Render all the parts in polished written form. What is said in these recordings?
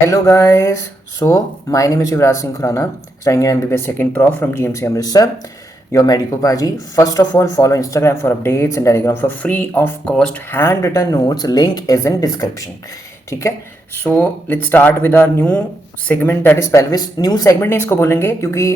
Hello guys, so my name is Yuvraj Singh Khurana, studying in MBBS second prof from GMC Amritsar, your medico Paji. First of all, follow Instagram for updates and Telegram for free of cost handwritten notes. Link is in description. ठीक है, so let's start with our new segment that is pelvis. New segment नहीं इसको बोलेंगे क्योंकि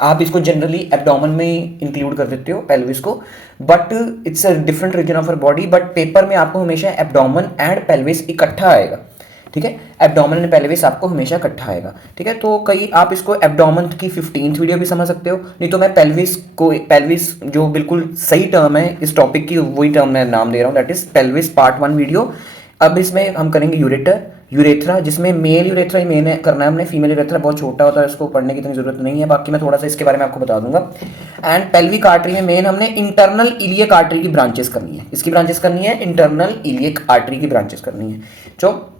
आप इसको generally abdomen में include कर देते हो पेल्विस को, but it's a different region of our body. But paper में आपको हमेशा एब्डोमेन एंड पेल्विस इकट्ठा आएगा. ठीक है, एब्डोमेन एंड पेल्विस आपको हमेशा इकट्ठा आएगा. ठीक है, तो कई आप इसको एब्डोमेन की 15th वीडियो भी समझ सकते हो, नहीं तो मैं पेल्विस जो बिल्कुल सही टर्म है इस टॉपिक की, वही टर्म मैं नाम दे रहा हूँ, that is pelvis part 1 video. अब इसमें हम करेंगे यूरेथ्रा, जिसमें मेल यूरेथ्रा ही मेन करना है हमने. फीमेल यूरेथ्रा बहुत छोटा होता है, उसको पढ़ने की इतनी जरूरत नहीं है. बाकी मैं थोड़ा सा इसके बारे में आपको बता दूंगा. एंड पेल्विक आर्टरी में मेन हमने इंटरनल इलियक आर्टरी की ब्रांचेस करनी है. इसकी ब्रांचेस करनी है, इंटरनल इलियक आर्टरी की ब्रांचेस करनी है.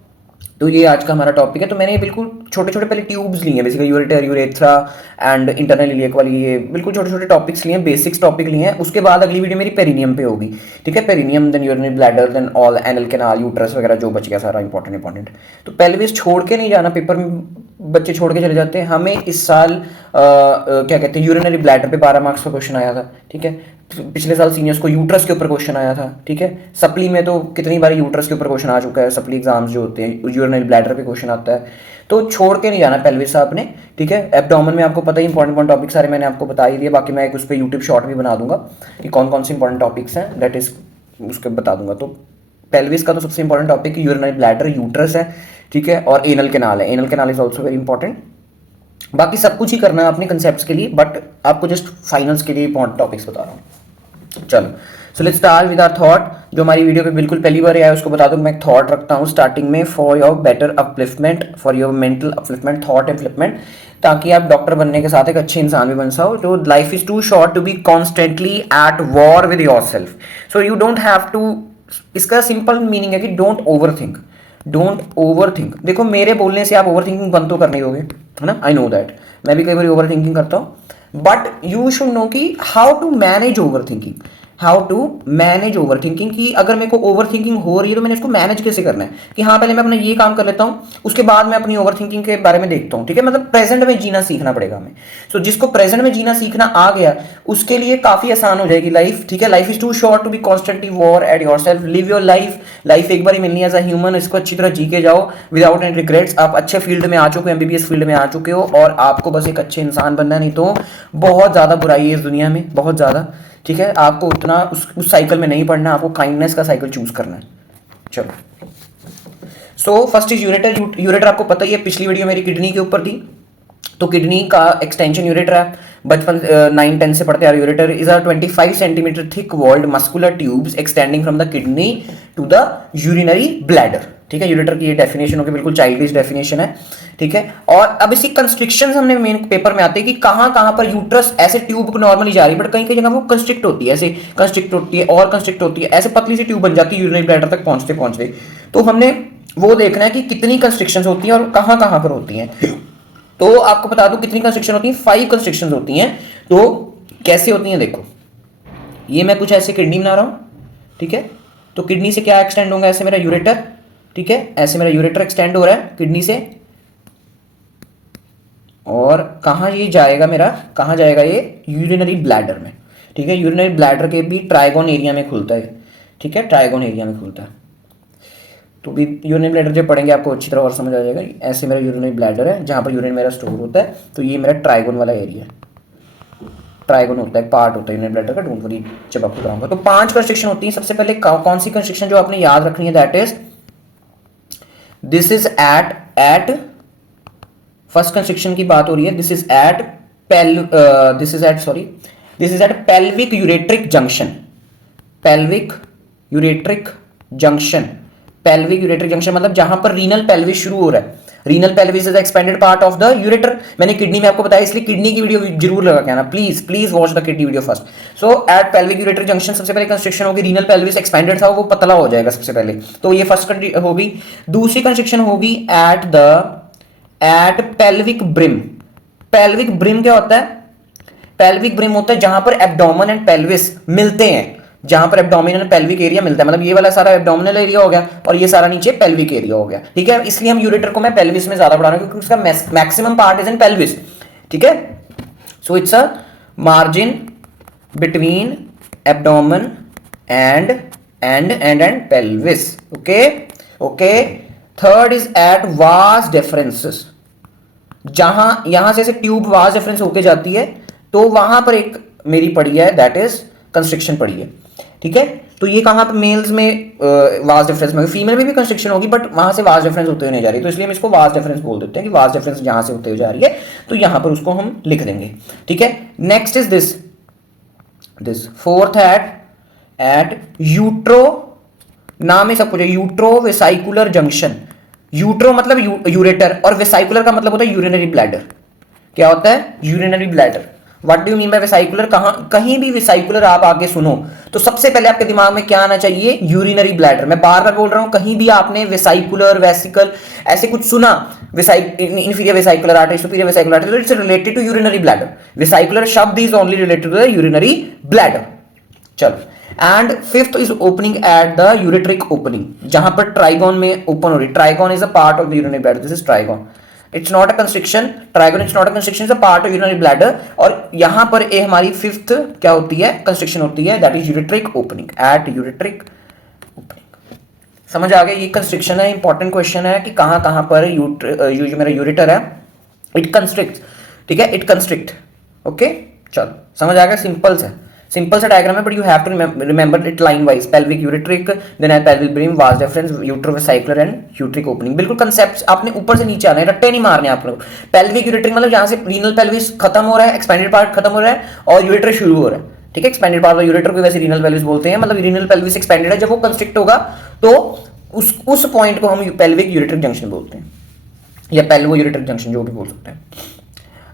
तो ये आज का हमारा टॉपिक है. तो मैंने बिल्कुल छोटे छोटे पहले ट्यूब्स लिए हैं, basically ureter, urethra and internal iliac वाली, ये बिल्कुल छोटे छोटे टॉपिक्स लिए हैं, बेसिक्स टॉपिक लिए हैं. उसके बाद अगली वीडियो मेरी पेरिनियम पे होगी. ठीक है, perineum, then urinary bladder, then all anal canal, uterus वगैरह जो बच गया सारा इंपॉर्टेंट. तो पेल्विस छोड़ के नहीं जाना, पेपर में बच्चे छोड़ के चले जाते हैं. हमें इस साल क्या कहते हैं, यूरिनरी ब्लैडर पे 12 मार्क्स का क्वेश्चन आया था. ठीक है, पिछले साल सीनियर्स को यूट्रस के ऊपर क्वेश्चन आया था. ठीक है, सप्ली में तो कितनी बार यूट्रस के ऊपर क्वेश्चन आ चुका है. सप्ली एग्जाम्स जो होते हैं यूरिनरी ब्लैडर पे क्वेश्चन आता है. तो छोड़ के नहीं जाना पेल्विस आपने. ठीक है, एब्डोमेन में आपको पता ही इंपॉर्टेंट टॉपिक सारे मैंने आपको बता ही दिए. बाकी मैं एक उस पर यूट्यूब शॉर्ट भी बना दूंगा कि कौन कौन से इंपॉर्टेंट टॉपिक्स हैं, दैट इज उसके बता दूंगा. तो पेल्विस का तो सबसे important topic urinary bladder, uterus है. ठीक है, और एनल कैनाल है. Anal canal is also very important. बाकी सब कुछ ही करना है अपने कंसेप्ट्स के लिए, बट आपको जस्ट फाइनल्स के लिए इंपॉर्टेंट टॉपिक्स बता रहा हूँ. चलो, so let's start with our thought. जो हमारी वीडियो पे बिल्कुल पहली बार आया है उसको बता दूं, मैं थॉट रखता हूँ स्टार्टिंग में, for your better upliftment, for your mental upliftment, thought upliftment, ताकि आप डॉक्टर बनने के साथ एक अच्छे इंसान भी बन सको. जो life is too short to be constantly at war with yourself, so you don't have to. इसका सिंपल मीनिंग है कि don't overthink. Don't overthink. देखो, मेरे बोलने से आप ओवर थिंकिंग बंद तो कर नहीं होगे, है ना. आई नो दैट, मैं भी कई बार ओवर थिंकिंग करता हूँ. बट यू शुड नो कि how to manage overthinking. How to manage overthinking, कि अगर मेरे को ओवर थिंकिंग हो रही है तो मैंने इसको मैनेज कैसे करना है. कि हाँ, पहले मैं अपना ये काम कर लेता हूँ, उसके बाद मैं अपनी ओवर थिंकिंग के बारे में देखता हूँ. ठीक है, मतलब प्रेजेंट में जीना सीखना पड़ेगा हमें. सो जिसको प्रेजेंट में जीना सीखना आ गया उसके लिए काफी आसान हो जाएगी लाइफ. ठीक है, life is too short to be constantly war at yourself. Live your life. Life एक बार ही मिलनी है एज अ ह्यूमन, इसको अच्छी तरह जी के जाओ विदाउट एनी रिग्रेट्स. आप अच्छे फील्ड में आ चुके हो, एमबीबीएस फील्ड में आ चुके हो, और आपको बस एक अच्छे इंसान बनना है. नहीं तो बहुत ज्यादा बुराई है इस दुनिया में, बहुत ज्यादा. ठीक है, आपको उतना उस साइकिल में नहीं पढ़ना, आपको काइंडनेस का साइकिल चूज करना है. चलो, so first is ureter. Ureter आपको पता ही है, पिछली वीडियो मेरी किडनी के ऊपर थी, तो किडनी का एक्सटेंशन यूरेटर है. बचपन 9-10 से पढ़ते आ रहे. Ureter is a 25 centimetre thick walled muscular tubes extending from the kidney to the urinary bladder. ठीक है, यूरेटर की ये डेफिनेशन होगी, बिल्कुल चाइल्डिश डेफिनेशन है. ठीक है, और अब इसी कंस्ट्रिक्शन हमने मेन पेपर में आते हैं कि कहां कहां पर यूट्रस ऐसे ट्यूब को नॉर्मली जा रही है, बट कहीं कहीं जगह वो कंस्ट्रिक्ट होती है, ऐसे कंस्ट्रिक्ट होती है और कंस्ट्रिक्ट होती है, ऐसे पतली सी ट्यूब बन जाती है यूरिनरी ब्लैडर तक पहुंचते पहुंचते. तो हमने वो देखना है कि कितनी कंस्ट्रिक्शन होती हैं और कहां कहां पर होती हैं. तो आपको बता दूं कितनी कंस्ट्रिक्शन होती हैं, 5 कंस्ट्रिक्शन होती हैं. तो कैसे होती हैं देखो, ये मैं कुछ ऐसे किडनी बना रहा हूं. ठीक है, तो किडनी से क्या एक्सटेंड होगा, ऐसे मेरा यूरेटर. ठीक है, ऐसे मेरा यूरेटर एक्सटेंड हो रहा है किडनी से, और कहां ये जाएगा मेरा, कहां जाएगा ये, यूरिनरी ब्लैडर में. ठीक है, यूरिनरी ब्लैडर के भी ट्राइगोन एरिया में खुलता है. ठीक है, ट्राइगोन एरिया में खुलता है. तो भी यूरिनरी ब्लैडर जब पढ़ेंगे आपको अच्छी तरह और समझ आ जाएगा. ऐसे मेरा यूरिनरी ब्लैडर है जहां पर यूरिन मेरा स्टोर होता है. तो ये मेरा ट्राइगोन वाला एरिया है. ट्राइगोन होता है, पार्ट होता है यूरिनरी ब्लैडर का, डोंट वरी जब आपको कराऊंगा. तो 5 कंस्ट्रिक्शन होती है. सबसे पहले कौन सी कंस्ट्रिक्शन जो आपने याद रखनी है, that is this is at first constriction की बात हो रही है. This is at pelvic ureteric junction. Pelvic ureteric junction. Pelvic ureteric junction मतलब जहां पर रीनल पेल्विस शुरू हो रहा है. Renal pelvis is the expanded part of the ureter. मैंने किडनी में आपको बताया, इसलिए किडनी की वीडियो जरूर लगा के आना, please please watch the kidney video first. So at pelvic ureteric junction सबसे पहले कंस्ट्रिक्शन होगी, रीनल पेल्विस एक्सपेंडेड था वो पतला हो जाएगा सबसे पहले. तो ये फर्स्ट होगी. दूसरी कंस्ट्रिक्शन होगी at pelvic brim. Pelvic brim क्या होता है, पेल्विक ब्रिम होता है जहां पर एब्डोमेन एंड पेल्विस मिलते हैं. जहां पर एब्डोमिनल पेल्विक एरिया मिलता है, मतलब ये वाला सारा एब्डोमिनल एरिया हो गया और ये सारा नीचे पेल्विक एरिया हो गया, ठीक है। इसलिए हम यूरेटर को मैं पेल्विस में ज्यादा पढ़ा रहा हूं क्योंकि उसका maximum part is in pelvis, ठीक है। So it's a margin between abdomen and pelvis, okay okay. Third is at vas deferens, यहां से ट्यूब वास डिफरेंस होके जाती है, तो वहां पर एक मेरी पड़ी है दैट इज कंस्ट्रिक्शन पड़ी है, ठीक है। तो ये कहां पर मेल्स में वास डिफरेंस में, फीमेल में भी कंस्ट्रिक्शन होगी बट वहां से वास डिफरेंस होते हुए नहीं जा रही, तो इसलिए हम इसको वास डिफरेंस बोल देते हैं कि वास डिफरेंस जहां से होते हुए जा रही है, तो यहां पर उसको हम लिख देंगे, ठीक है। Next is this fourth at utero, नाम ही सब कुछ है, यूट्रो वेसाइकुलर जंक्शन। यूट्रो मतलब यूरेटर और वेसाइकुलर का मतलब होता है यूरिनरी ब्लैडर। क्या होता है? Urinary bladder. What do you mean by vesicular? कहीं भी वेसाइकुलर आप आगे सुनो तो सबसे पहले आपके दिमाग में क्या आना चाहिए? Urinary bladder. मैं बार बार बोल रहा हूं, कहीं भी आपने वेसाइकुलर, वेसिकल ऐसे कुछ सुना, inferior vesicular artery, superior vesicular artery, it's related to urinary bladder. Vesicular शब्द is only related to the urinary bladder. चलो, and fifth is opening at the ureteric opening, जहां पर ट्राइगोन में ओपन हो रही। Trigone is a part of the urinary bladder, this is trigone. It's not a constriction, trigone it's not a constriction, is a part of urinary bladder. और यहां पर ये हमारी फिफ्थ क्या होती है? कंस्ट्रिक्शन होती है, that is ureteric opening, at ureteric opening. समझ आ गया? ये कंस्ट्रिक्शन है, इंपॉर्टेंट क्वेश्चन है कि कहां कहां पर जो मेरा यूरेटर है इट कंस्ट्रिक्ट, ठीक है, इट कंस्ट्रिक्ट, ओके। चलो, समझ आ गया? सिंपल सा डायग्राम है, but you have to remember it line wise. Pelvic ureteric, then है pelvic brim, vas deferens, uterovesicular and ureteric opening. बिल्कुल कंसेप्ट्स आपने ऊपर से नीचे आने हैं, रट्टे नहीं मारने आप लोग। पेल्विक यूरेट्रिक मतलब जहां से रीनल पेल्विस खत्म हो रहा है, एक्सपेंडेड पार्ट खत्म हो रहा है और यूरेटर शुरू हो रहा है, ठीक है। एक्सपेंडेड पार्ट ऑफ यूरेटर को वैसे रीनल पेल्विस बोलते हैं, मतलब रीनल पेल्विस एक्सपेंडेड है, जब वो कंस्ट्रिक्ट होगा तो उस पॉइंट को हम पेल्विक यूरेट्रिक जंक्शन बोलते हैं, या पेल्वो यूरेट्रिक जंक्शन, जो भी बोल सकते हैं।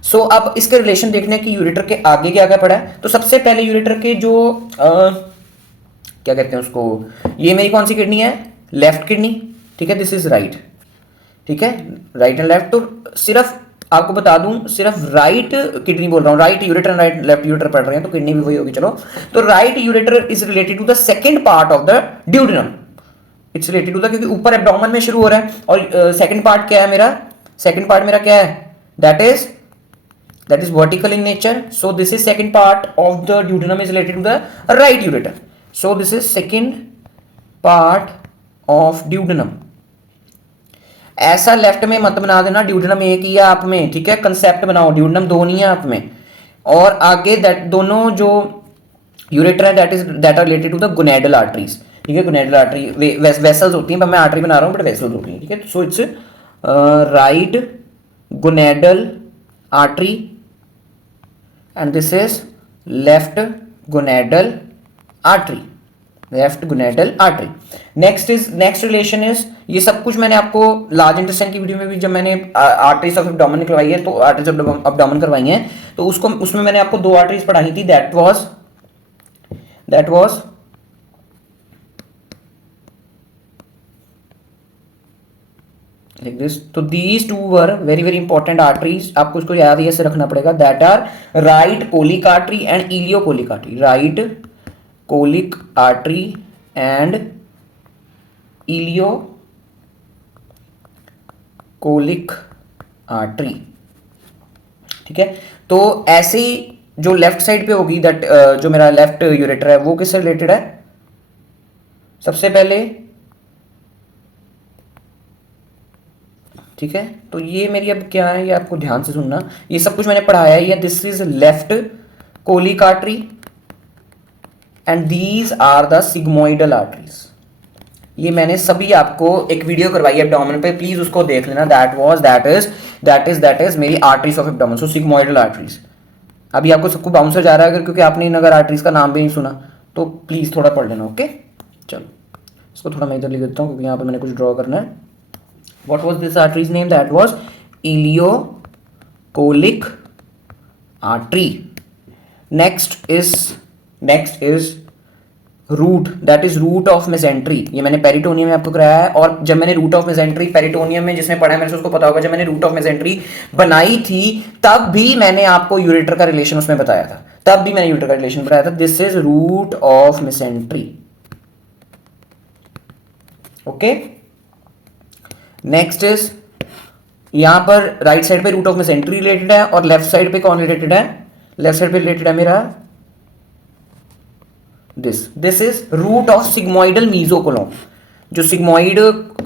सो अब इसके रिलेशन देखने की यूरेटर के आगे क्या क्या पड़ा है। तो सबसे पहले यूरेटर के जो क्या कहते हैं उसको, ये मेरी कौन सी किडनी है? लेफ्ट किडनी, ठीक है, दिस इज राइट, ठीक है, राइट एंड लेफ्ट। तो सिर्फ आपको बता दूं, सिर्फ राइट किडनी बोल रहा हूं, right ureter and right left ureter पढ़ रहे हैं तो किडनी भी वही होगी। चलो, तो right ureter is related to the second part of the duodenum, it's related to the, क्योंकि ऊपर एब्डोमेन में शुरू हो रहा है और सेकंड पार्ट क्या है मेरा? सेकंड पार्ट मेरा क्या है? that is vertical in nature, so this is second part of the duodenum is related to the right ureter, so this is second part of duodenum। ऐसा लेफ्ट में मत बना देना, ड्यूडेनम एक ही है आप में, ठीक है, कंसेप्ट बनाओ, ड्यूडेनम दो नहीं है आप में। और आगे दैट दोनों जो यूरेटर है that are related to the gonadal arteries, ठीक है। गोनेडल आर्टरी वेसल्स होती हैं, मैं आर्टरी बना रहा हूं बट वेसल्स होती हैं, ठीक है। So it's right gonadal artery and this is left gonadal artery, left gonadal artery. Next relation is, ये सब कुछ मैंने आपको लार्ज इंटेस्टाइन की वीडियो में भी, जब मैंने आर्टरीज ऑफ एब्डोमेन करवाई है, तो आर्टरीज ऑफ एब्डोमेन करवाई हैं, तो उसमें मैंने आपको दो आर्टरीज पढ़ाई थी, दैट वाज like this। तो these two were very very important arteries, आपको इसको याद ही ऐसे रखना पड़ेगा, that are right colic artery and ileocolic artery, right colic artery and ileocolic artery, ठीक है। तो ऐसे ही जो लेफ्ट साइड पे होगी, दैट जो मेरा लेफ्ट यूरेटर है वो किससे रिलेटेड है? सबसे पहले, ठीक है। तो ये मेरी अब क्या है, ये आपको ध्यान से सुनना, ये सब कुछ मैंने पढ़ाया है। ये this is left colic artery and these are the sigmoidal arteries. ये मैंने सभी आपको एक वीडियो करवाई है एब्डोमेन पे, प्लीज उसको देख लेना। दैट इज मेरी arteries of abdomen, so sigmoidal arteries. अभी आपको सबको बाउंसर जा रहा है, क्योंकि आपने इन अगर आर्टरीज का नाम भी नहीं सुना तो प्लीज थोड़ा पढ़ लेना, ओके। चलो, इसको थोड़ा मैं इधर लिख देता हूँ, क्योंकि यहाँ पे मैंने कुछ ड्रॉ करना है। What was this artery's name? That was ileocolic artery. Next is root, that is root of mesentery, ये मैंने पेरिटोनियम में आपको कराया है। और जब मैंने रूट ऑफ मेसेंट्री पेरिटोनियम में जिसने पढ़ा है मेरे से उसको पता होगा, जब मैंने रूट ऑफ मेसेंट्री बनाई थी तब भी मैंने आपको यूरेटर का रिलेशन उसमें बताया था, तब भी मैंने यूरेटर का रिलेशन बताया था। This is root of mesentery. Okay, next is यहां पर राइट साइड पे रूट ऑफ मेसेंट्री रिलेटेड है और लेफ्ट साइड पे कौन रिलेटेड है, लेफ्ट साइड पे रिलेटेड है मेरा this is root of sigmoidal mesocolon. जो सिग्मोइड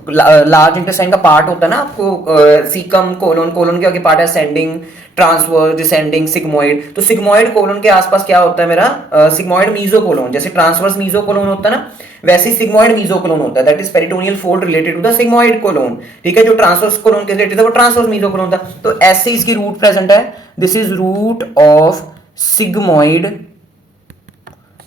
लार्ज इंटेस्टाइन का पार्ट होता है ना, आपको सीकम कोलोन, कोलोन के आगे पार्ट है असेंडिंग, ट्रांसवर्स, डिसेंडिंग, सिग्मोइड। तो सिग्मोइड कोलोन के आसपास क्या होता है मेरा सिग्मोइड मीजोकोलोन। जैसे ट्रांसवर्स मीजोकोलोन होता है ना, वैसे सिग्मोइड मीजोकोलोन होता है, that is peritoneal fold related to the sigmoid colon. ठीक है, जो ट्रांसवर्स कोलोन के रिलेटेड था वो ट्रांसवर्स मीजोकोलोन था। तो ऐसे इसकी रूट प्रेजेंट है, this is root of sigmoid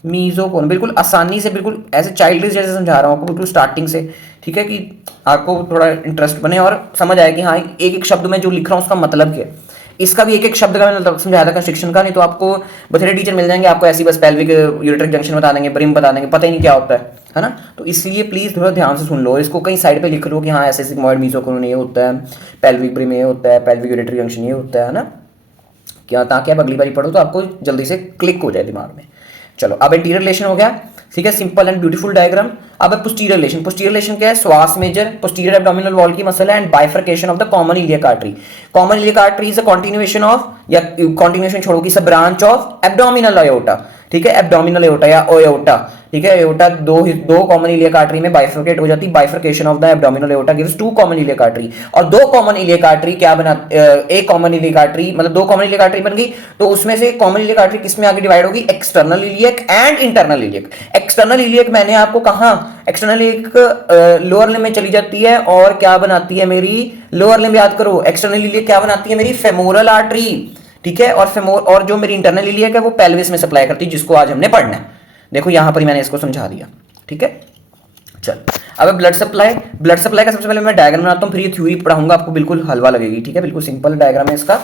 mesocolon. बिल्कुल आसानी से, बिल्कुल ऐसे चाइल्डिश जैसे समझा रहा हूं आपको, बिल्कुल स्टार्टिंग से। ठीक है, कि आपको थोड़ा इंटरेस्ट बने और समझ आए कि हाँ एक एक शब्द में जो लिख रहा हूं उसका मतलब क्या है। इसका भी एक एक शब्द का मैंने समझाया था कंस्ट्रिक्शन का, नहीं तो आपको बथेरे टीचर मिल जाएंगे, आपको ऐसी बस पेल्विक यूरेट्रिक जंक्शन बता देंगे, ब्रिम बता देंगे, पता ही नहीं क्या होता है ना। तो इसलिए प्लीज थोड़ा ध्यान से सुन लो, इसको कहीं साइड पे लिख लो कि हाँ ऐसे सिग्मोइड मीजोकोलोन ये होता है, पेल्विक ब्रिम ये होता है, पेल्विक यूरेट्रिक जंक्शन ये होता है ना, क्या, ताकि आप अगली बार पढ़ो तो आपको जल्दी से क्लिक हो जाए दिमाग में। चलो, अब एंटीरियर रिलेशन हो गया, ठीक है, सिंपल एंड ब्यूटीफुल डायग्राम। अब पोस्टीरियर रिलेशन, पोस्टीरियर रिलेशन क्या है, श्वास मेजर, पोस्टीरियर एब्डोमिनल वॉल की मसल है and bifurcation of the common iliac artery. Common iliac artery is a continuation of, या कंटिन्यूएशन छोड़ो कि ब्रांच ऑफ एब्डोमिनल अयोटा। ठीक है, एब्डोमिनल एओर्टा या ओयोटा। ठीक है, एओर्टा दो कॉमन इलियक आर्टरी में बाइफर्केट हो जाती है, bifurcation of the abdominal aorta gives to common iliac artery. और दो कॉमन इलियक आर्टरी क्या बना, एक कॉमन इलियक आर्टरी मतलब दो कॉमन इलियक आर्टरी बन गई, तो उसमें से कॉमन इलियक आर्टरी किसमें आगे डिवाइड होगी, external iliac and internal iliac. External iliac मैंने आपको कहा, एक्सटर्नल इलियक लोअर लिम्ब में चली जाती है और क्या बनाती है मेरी, लोअर लिम्ब याद करो, एक्सटर्नल इलियक क्या बनाती है मेरी, फेमोरल आर्टरी। ठीक है, और जो मेरी इंटरनल इलियक है वो पेल्विस में सप्लाई करती है, जिसको आज हमने पढ़ना है। देखो यहां पर ही मैंने इसको समझा दिया। ठीक है, चल अब ब्लड सप्लाई, ब्लड सप्लाई का सबसे पहले मैं डायग्राम बनाता हूं, फिर ये थ्योरी पढ़ाऊंगा, आपको बिल्कुल हलवा लगेगी। ठीक है, बिल्कुल सिंपल डायग्राम है इसका।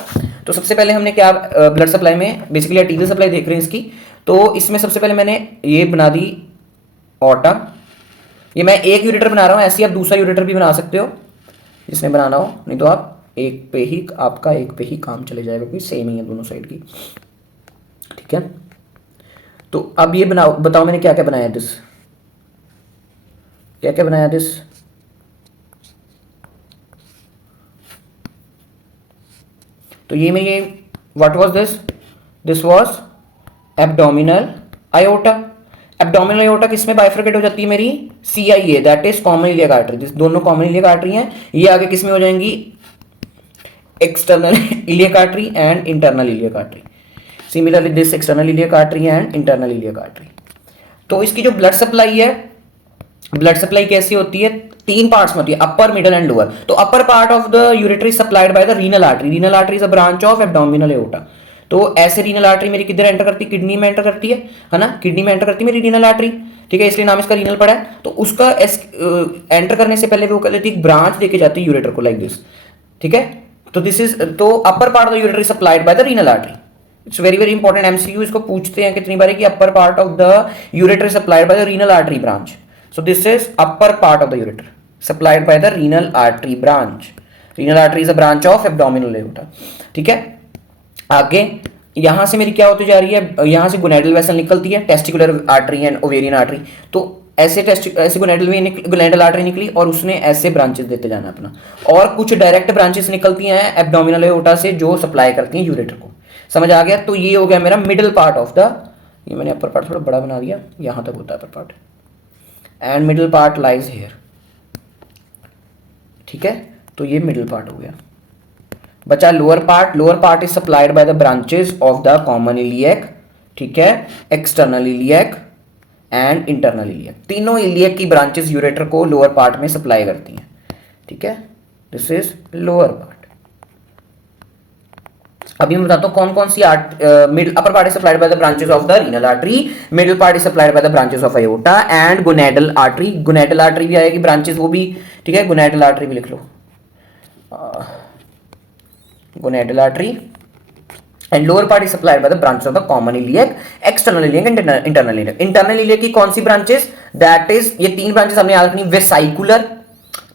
तो सबसे पहले हमने क्या ब्लड सप्लाई में बेसिकली आर्टीरियल सप्लाई देख रहे हैं इसकी। तो इसमें सबसे पहले मैंने ये बना दी ऑर्टा, ये मैं एक यूरेटर बना रहा हूं, ऐसे आप दूसरा यूरेटर भी बना सकते हो जिसमें बनाना हो, नहीं तो आप एक पे ही, आपका एक पे ही काम चले जाएगा, क्योंकि सेम ही है दोनों साइड की। ठीक है, तो अब ये बनाओ, बताओ मैंने क्या क्या बनाया दिस, क्या क्या बनाया दिस। तो ये मेरी, what was this, this was abdominal iota. Abdominal iota किसमें बाइफरकेट हो जाती है मेरी, CIA, that is common iliac artery. दोनों कॉमन इलियक आर्टरी हैं, ये आगे किसमें हो जाएंगी, external iliac artery and internal iliac artery. Similarly this external iliac artery and internal iliac artery. तो इसकी जो ब्लड सप्लाई है, ब्लड सप्लाई कैसी होती है, तीन पार्ट्स में होती है, अपर, मिडल एंड लोअर। तो upper part of the ureter is supplied by the renal artery. Renal artery is a branch of abdominal aorta. तो ऐसे रीनल आर्टरी मेरी किधर एंटर करती है, किडनी में एंटर करती है ना, किडनी में एंटर करती है मेरी रीनल आर्टरी। ठीक है, इसलिए नाम इसका रीनल पड़ा है। तो उसका एंटर करने से पहले वो कर लेती है, ब्रांच देके जाती है यूरेटर को, लाइक दिस। ठीक है, तो दिस इज, तो upper part of the ureter is supplied by the renal artery. It's very very important, MCQ इसको पूछते हैं कितनी बार कि अपर part of the ureter is supplied by the renal artery branch. So this is upper part of the ureter supplied by the renal artery branch. Renal artery is a branch of abdominal aorta. ठीक है, आगे यहां से मेरी क्या होती जा रही है, यहां से गोनेडल वेसल निकलती है, testicular artery and ovarian artery. तो ऐसे गोनेडल आर्टरी निकली और उसने ऐसे ब्रांचेस देते जाना अपना, और कुछ डायरेक्ट ब्रांचेस निकलती हैं एब्डोमिनल एओर्टा से जो सप्लाई करती हैं यूरेटर को। समझ आ गया। तो ये हो गया मेरा मिडिल पार्ट ऑफ द, ये मैंने अपर पार्ट थोड़ा बड़ा बना दिया, यहां तक होता है upper part and middle part lies here. ठीक है, तो ये मिडिल पार्ट हो गया। बचा lower part, lower part is supplied by the branches of the common iliac, ठीक है, external iliac and internal iliac. तीनों इलियक की ब्रांचेस यूरेटर को लोअर पार्ट में सप्लाई करती हैं। ठीक है, दिस इज लोअर पार्ट। अभी मैं बताता हूं कौन कौन सी upper part is supplied by the branches of the renal artery, middle part is supplied by the branches of aorta and gonadal artery. Gonadal artery भी आएगी ब्रांचेस, वो भी ठीक है, गोनेडल आर्टरी भी लिख लो, gonadal artery and lower part is supplied by the branches of the common iliac, external iliac and internal iliac. Internal iliac की कौन सी ब्रांचेस, दैट इज ये तीन ब्रांचेस हमने याद रखनी, वेसाइकुलर,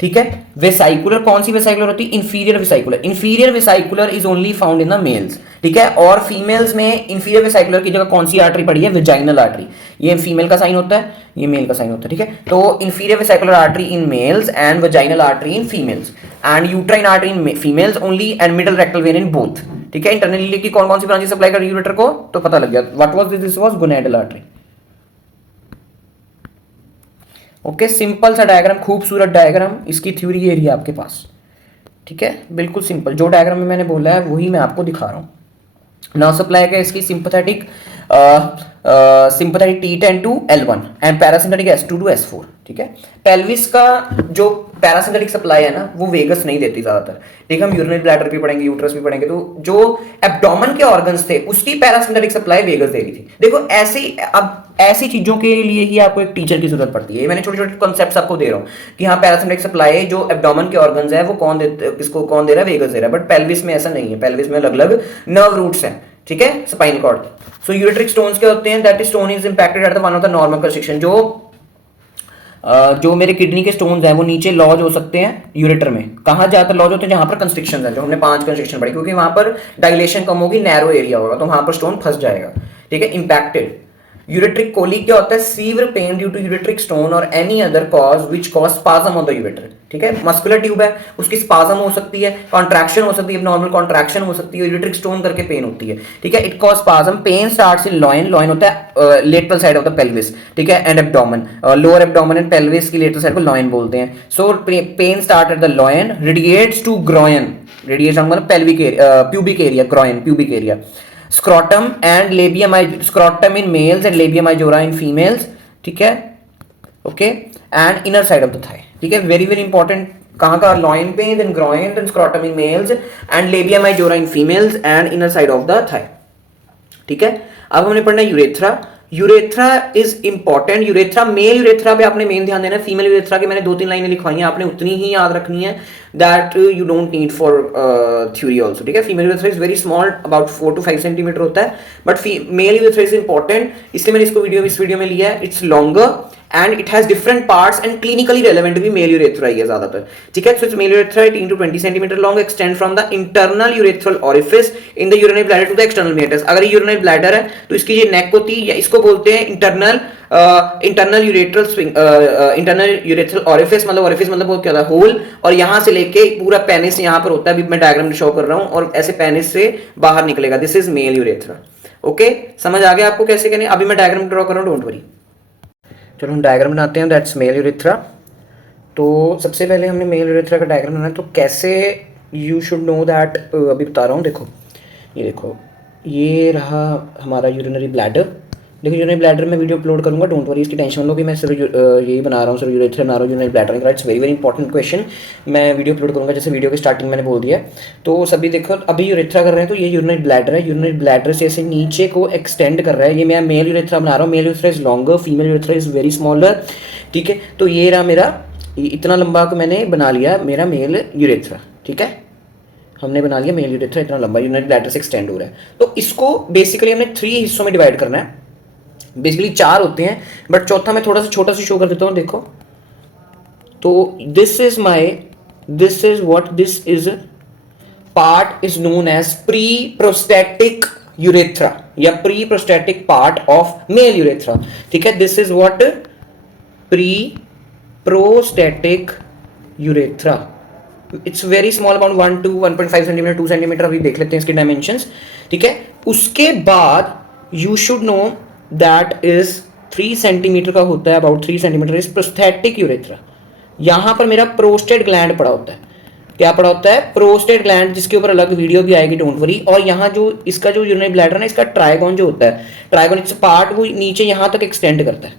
ठीक है। वेसाइकुलर कौन सी वेसाइकुलर होती है, inferior vesicular. Inferior vesicular is only found in the males, ठीक है। और फीमेल्स में इंफीरियर वेसाइकुलर की जगह कौन सी आर्टरी पड़ी है, वेजाइनल आर्टरी। ये फीमेल का साइन होता है, ये मेल का साइन होता है, ठीक है। तो inferior vesicular artery in males and vaginal artery in females and uterine artery in females only and middle rectal vein in both, ठीक है। इंटरनल इलियक की कौन कौन सी ब्रांचेस सप्लाई कर यूरेटर को, तो पता लग गया। What was this was gonadal artery. Okay, simple सा डायग्राम, खूबसूरत डायग्राम, इसकी थ्योरी ये रही है आपके पास, ठीक है। बिल्कुल सिंपल, जो डायग्राम में मैंने बोला है वही मैं आपको दिखा रहा हूँ। नाउ सप्लाई है इसकी sympathetic sympathetic T10 to L1 and parasympathetic S2 to S4, ठीक है। पेल्विस का जो पैरासिम्पैथेटिक सप्लाई है ना वो वेगस नहीं देती ज्यादातर, ठीक है। हम यूरिनरी ब्लैडर भी पढ़ेंगे, यूट्रस भी पढ़ेंगे, तो जो एब्डोमेन के ऑर्गन्स थे उसकी पैरासिम्पैथेटिक सप्लाई वेगस दे रही थी। देखो ऐसी, अब ऐसी चीजों के लिए ही आपको एक टीचर की जरूरत पड़ती है। मैंने छोटे छोटे कॉन्सेप्ट्स आपको दे रहा हूँ कि हाँ पैरासिम्पैथेटिक सप्लाई जो एब्डोमेन के ऑर्गन्स है वो कौन दे, किसको कौन दे रहा है, वेगस दे रहा है। बट पेल्विस में ऐसा नहीं है, पेल्विस में अलग अलग नर्व रूट्स हैं, ठीक है, स्पाइनल कॉर्ड। सो यूरेट्रिक स्टोन्स क्या होते हैं, that stone is impacted at the one of the normal construction. जो मेरे किडनी के स्टोन्स हैं वो नीचे लॉज हो सकते हैं यूरेटर में। कहाँ ज्यादा लॉज होते हैं, जहां पर कंस्ट्रिक्शन है, जो हमने 5 कंस्ट्रिक्शन पढ़ी, क्योंकि वहां पर डायलेशन कम होगी, नैरो एरिया होगा, तो वहां पर स्टोन फंस जाएगा, ठीक है, इंपैक्टेड। यूरेट्रिक कोलिक क्या होता है, severe pain due to ureteric stone और any other cause which cause spasm of the ureter, ठीक है। मस्कुलर ट्यूब है, उसकी स्पाज्म हो सकती है, कॉन्ट्रैक्शन हो सकती है, नॉर्मल कॉन्ट्रैक्शन हो सकती है, यूरेट्रिक स्टोन करके पेन होती है, ठीक है। It cause spasm, pain starts in loin, loin होता है lateral side of the pelvis, ठीक है, and abdomen, lower abdomen and pelvis की लेटरल साइड को लॉइन बोलते हैं। So pain start at the loin, radiates to groin, radiation मतलब pelvic area, pubic area, groin pubic area. Scrotum and labium, scrotum in males and labium majora in females, ठीक है, okay, and inner side of the thigh, ठीक है। Very very important, कहाँ का, loin पे, then groin, then scrotum in males and labium majora in females and inner side of the thigh, ठीक है। अब हमने पढ़ना है urethra. Urethra is important. Urethra, male urethra पे आपने मेन ध्यान देना है। फीमेल यूरेथ्रा के मैंने 2-3 लाइनें लिखवाई हैं, आपने उतनी ही याद रखनी है, that you don't need for theory also, ठीक है। Female urethra is very small, about 4 to 5 centimetre होता है, but male urethra is important, इसलिए मैंने इसको इस वीडियो में लिया है। It's longer and it has different parts and clinically relevant भी male urethra ही है ज्यादातर, ठीक है। So it's male urethra 18 to 20 centimeter long, extend from the internal urethral orifice in the urinary bladder to the external meatus। अगर ये urinary bladder है तो इसकी ये neck होती है, या इसको बोलते हैं internal urethral orifice, मतलब orifice मतलब वो क्या होता है, होल, और यहाँ से लेके पूरा पेनिस यहाँ पर होता है। अभी मैं डायग्राम शो कर रहा हूँ, और ऐसे पेनिस से बाहर निकलेगा। This is male urethra, okay. समझ आ गया आपको कैसे करने, अभी मैं डायग्राम ड्रॉ कर रहा हूँ, डोंट वरी। चलो हम डायग्राम बनाते हैं, दैट्स मेल यूरेथ्रा। तो सबसे पहले हमने मेल यूरेथ्रा का डायग्राम बनाना है, तो कैसे, यू शुड नो दैट, अभी बता रहा हूँ। देखो ये देखो, ये रहा हमारा यूरिनरी ब्लैडर। देखो यूरिनरी ब्लैडर में वीडियो अपलोड करूँगा, डोंट वरी, इसकी टेंशन लो कि मैं सिर्फ यही बना रहा हूँ, सिर्फ यूरेथ्रा बना रहा हूँ, यूरिनरी ब्लैडर का। It's very very important question, मैं वीडियो अपलोड करूँगा, जैसे वीडियो की स्टार्टिंग मैंने बोल दिया। तो सभी देखो, अभी यूरेथ्रा कर रहे हैं, तो ये यूरिनरी ब्लैडर है, यूरिनरी ब्लैडर से ऐसे नीचे को एक्सटेंड कर रहा है। ये मैं मेल यूरेथ्रा बना रहा हूँ, male urethra is longer, female urethra is very smaller, ठीक है। तो ये रहा मेरा, इतना लंबा को मैंने बना लिया मेरा मेल यूरेथ्रा, ठीक है। हमने बना लिया मेल यूरेथ्रा इतना लंबा, यूरिनरी ब्लैडर से एक्सटेंड हो रहा है। तो इसको बेसिकली हमने 3 हिस्सों में डिवाइड करना है। बेसिकली 4 होते हैं, बट चौथा मैं थोड़ा सा छोटा सा शो कर देता हूँ, देखो। तो this is what this is part is known as pre prostatic urethra, या pre prostatic part of male urethra, ठीक है। This is what pre prostatic urethra. It's very small, about 1 to 1.5 centimetre, 2 centimetre, अभी देख लेते हैं इसके dimensions, ठीक है। उसके बाद you should know that is 3 centimetre का होता है, about 3 centimetre is prosthetic urethra. यहां पर मेरा प्रोस्टेट ग्लैंड पड़ा होता है। क्या पड़ा होता है, प्रोस्टेट ग्लैंड, जिसके ऊपर अलग वीडियो भी आएगी, डोंट वरी। और यहाँ जो इसका जो यूरिनरी ब्लैडर ना, इसका ट्राइगोन जो होता है, ट्राइगोन इट्स पार्ट, वो नीचे यहां तक एक्सटेंड करता है,